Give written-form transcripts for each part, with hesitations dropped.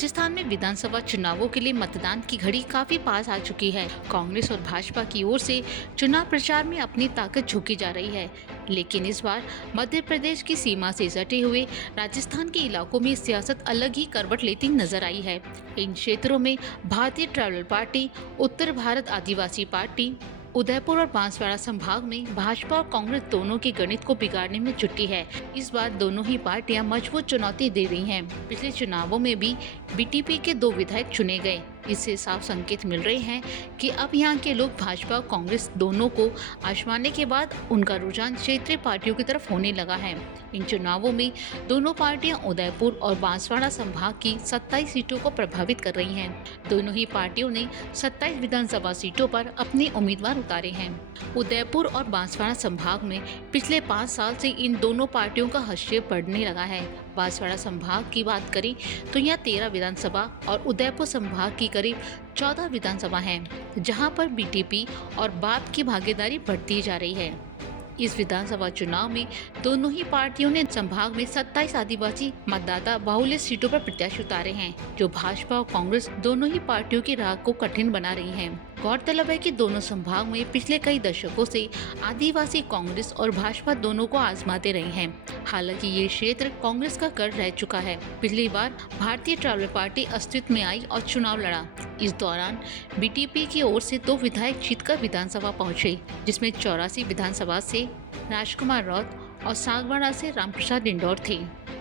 राजस्थान में विधानसभा चुनावों के लिए मतदान की घड़ी काफी पास आ चुकी है। कांग्रेस और भाजपा की ओर से चुनाव प्रचार में अपनी ताकत झोंकी जा रही है, लेकिन इस बार मध्य प्रदेश की सीमा से सटे हुए राजस्थान के इलाकों में सियासत अलग ही करवट लेती नजर आई है। इन क्षेत्रों में भारतीय ट्राइबल पार्टी, उत्तर भारत आदिवासी पार्टी, उदयपुर और बांसवाड़ा संभाग में भाजपा और कांग्रेस दोनों के गणित को बिगाड़ने में जुटी है। इस बार दोनों ही पार्टियां मजबूत चुनौती दे रही हैं। पिछले चुनावों में भी बीटीपी के 2 विधायक चुने गए। इससे साफ संकेत मिल रहे हैं कि अब यहां के लोग भाजपा और कांग्रेस दोनों को आजमाने के बाद उनका रुझान क्षेत्रीय पार्टियों की तरफ होने लगा है। इन चुनावों में दोनों पार्टियां उदयपुर और बांसवाड़ा संभाग की 27 सीटों को प्रभावित कर रही हैं। दोनों ही पार्टियों ने 27 विधानसभा सीटों पर अपने उम्मीदवार उतारे हैं। उदयपुर और बांसवाड़ा संभाग में पिछले 5 साल से इन दोनों पार्टियों का हस्तक्षेप बढ़ने लगा है। बांसवाड़ा संभाग की बात करें तो यहाँ 13 विधानसभा और उदयपुर संभाग की करीब 14 विधानसभा हैं, जहां पर बीटीपी और बाप की भागीदारी बढ़ती जा रही है। इस विधानसभा चुनाव में दोनों ही पार्टियों ने संभाग में 27 आदिवासी मतदाता बाहुल्य सीटों पर प्रत्याशी उतारे हैं, जो भाजपा और कांग्रेस दोनों ही पार्टियों की राह को कठिन बना रही हैं। गौरतलब है कि दोनों संभाग में पिछले कई दशकों से आदिवासी कांग्रेस और भाजपा दोनों को आजमाते रहे हैं। हालांकि ये क्षेत्र कांग्रेस का गढ़ रह चुका है। पिछली बार भारतीय ट्राइबल पार्टी अस्तित्व में आई और चुनाव लड़ा। इस दौरान बीटीपी की ओर से 2 विधायक जीतकर विधानसभा पहुंचे, जिसमें 84 विधानसभा से राजकुमार रौत और सागवाड़ा से रामप्रसाद इंदौर थे।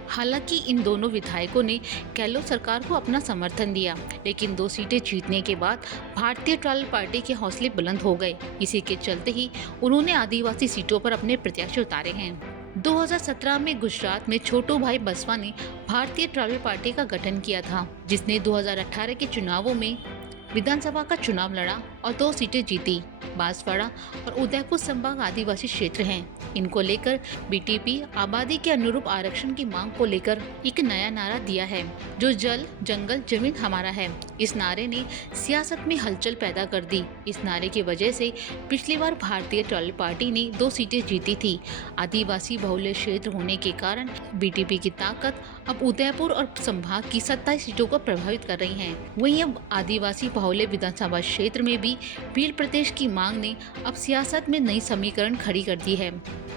हालांकि इन दोनों विधायकों ने गहलोत सरकार को अपना समर्थन दिया, लेकिन 2 सीटें जीतने के बाद भारतीय ट्राइबल पार्टी के हौसले बुलंद हो गए। इसी के चलते ही उन्होंने आदिवासी सीटों पर अपने प्रत्याशी उतारे हैं। 2017 में गुजरात में छोटू भाई बसवा ने भारतीय ट्राइबल पार्टी का गठन किया था, जिसने 2018 के चुनावों में विधानसभा का चुनाव लड़ा और 2 सीटें जीती। बांसवाड़ा और उदयपुर संभाग आदिवासी क्षेत्र हैं। इनको लेकर बीटीपी आबादी के अनुरूप आरक्षण की मांग को लेकर एक नया नारा दिया है, जो जल जंगल जमीन हमारा है। इस नारे ने सियासत में हलचल पैदा कर दी। इस नारे की वजह से पिछली बार भारतीय ट्राइबल पार्टी ने 2 सीटें जीती थी। आदिवासी बहुल्य क्षेत्र होने के कारण बीटीपी की ताकत अब उदयपुर और संभाग की 27 सीटों को प्रभावित कर रही है। वहीं अब आदिवासी बहुल्य विधानसभा क्षेत्र में भी भील प्रदेश की मांग ने अब सियासत में नई समीकरण खड़ी कर दी है।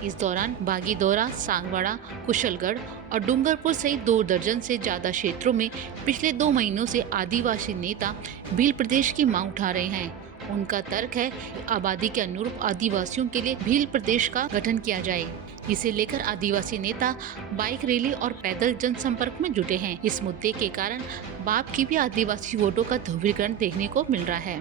इस दौरान बागीदौरा, सांगवाड़ा, कुशलगढ़ और डूंगरपुर सहित 2 दर्जन से ज्यादा क्षेत्रों में पिछले 2 महीनों से आदिवासी नेता भील प्रदेश की मांग उठा रहे हैं। उनका तर्क है कि आबादी के अनुरूप आदिवासियों के लिए भील प्रदेश का गठन किया जाए। इसे लेकर आदिवासी नेता बाइक रैली और पैदल जनसंपर्क में जुटे हैं। इस मुद्दे के कारण बाप की भी आदिवासी वोटों का ध्रुवीकरण देखने को मिल रहा है।